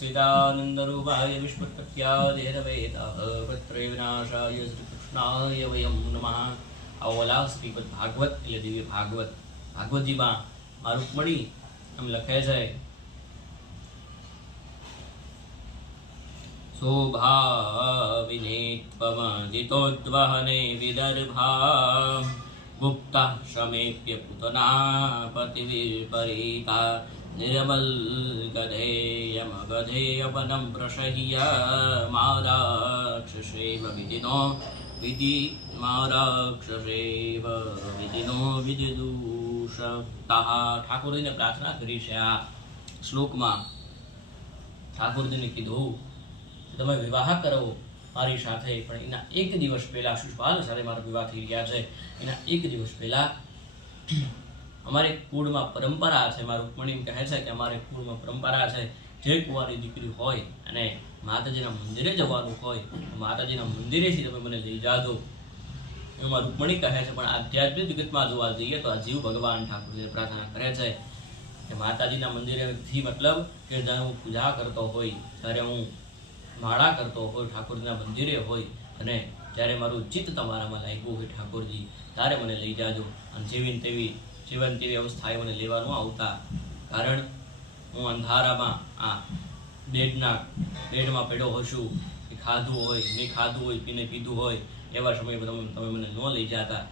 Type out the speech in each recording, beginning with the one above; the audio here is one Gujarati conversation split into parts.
सच्चिदानन्दरूपाय विश्वप्रत्यादेहवेदाः पत्रे विनाशाय श्रीकृष्णाय वयं नमः। ओला श्रीमद् भागवत એટલે દિવ્ય ભાગવત ભાગવતજીમાં આ રૂકમણી એમ લખે છે शोभा विनेत्वमजितोद्वहने विदर्भा गुप्ता शमेप्य पुतना पतिविपरीता निर्मल गधेयमगधेयवनं प्रशह्य माराक्षसेव विदिनो विदिदूषताः। ઠાકોરજીને પ્રાર્થના કરી છે આ શ્લોકમાં। ઠાકોરજીને કીધું તમે વિવાહ કરો મારી સાથે, પણ એના એક દિવસ પહેલા શિશુપાલ સાથે મારો વિવાહ થઈ ગયા છે। એના એક દિવસ પહેલા અમારે કુળમાં પરંપરા છે, મારું રૂકમણી કહે છે કે અમારે કુળમાં પરંપરા છે, જે કુંવારી દીકરી હોય અને માતાજીના મંદિરે જવાનું હોય માતાજીના મંદિરેથી તમે મને લઈ જાજો એમાં રૂકમણી કહે છે। પણ આધ્યાત્મિક જગતમાં જોવા જઈએ તો આ જીવ ભગવાન ઠાકોરજી પ્રાર્થના કરે છે કે માતાજીના મંદિરેથી મતલબ કે જ્યારે હું પૂજા કરતો હોય, જ્યારે હું માળા કરતો હોય, ઠાકોરજીના મંદિરે હોય અને જ્યારે મારું ચિત્ત તમારામાં લાગ્યું હોય ઠાકોરજી, ત્યારે મને લઈ જાજો। અને જેવી તેવી અવસ્થાએ મને લેવા ન આવતા, કારણ હું અંધારામાં આ બેડમાં પડ્યો હશું, કે ખાધું હોય નહીં ખાધું હોય, પીધું હોય, એવા સમયે તમે મને ન લઈ જતા।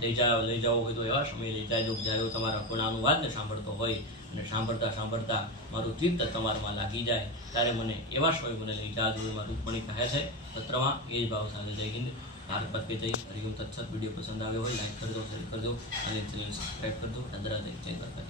લઈ જાઓ હોય તો એવા સમયે લઈ જાજો જ્યારે હું તમારા ગુણાનુવાદને સાંભળતો હોય અને સાંભળતા મારું ચિત્ત તમારામાં લાગી જાય, ત્યારે મને એવા સમયે મને લઈ જાજો એમાં રૂકમણી કહે છે પત્રમાં। એ જ ભાવ સાથે જય હિન્દ, ભારત પદ કે જય। હરિઓમ તત્સત। વિડીયો પસંદ આવ્યો હોય લાઈક કરજો, શેર કરજો અને ચેનલ સબસ્ક્રાઈબ કરજો। રાધે રાધે, જય દ્વારકા।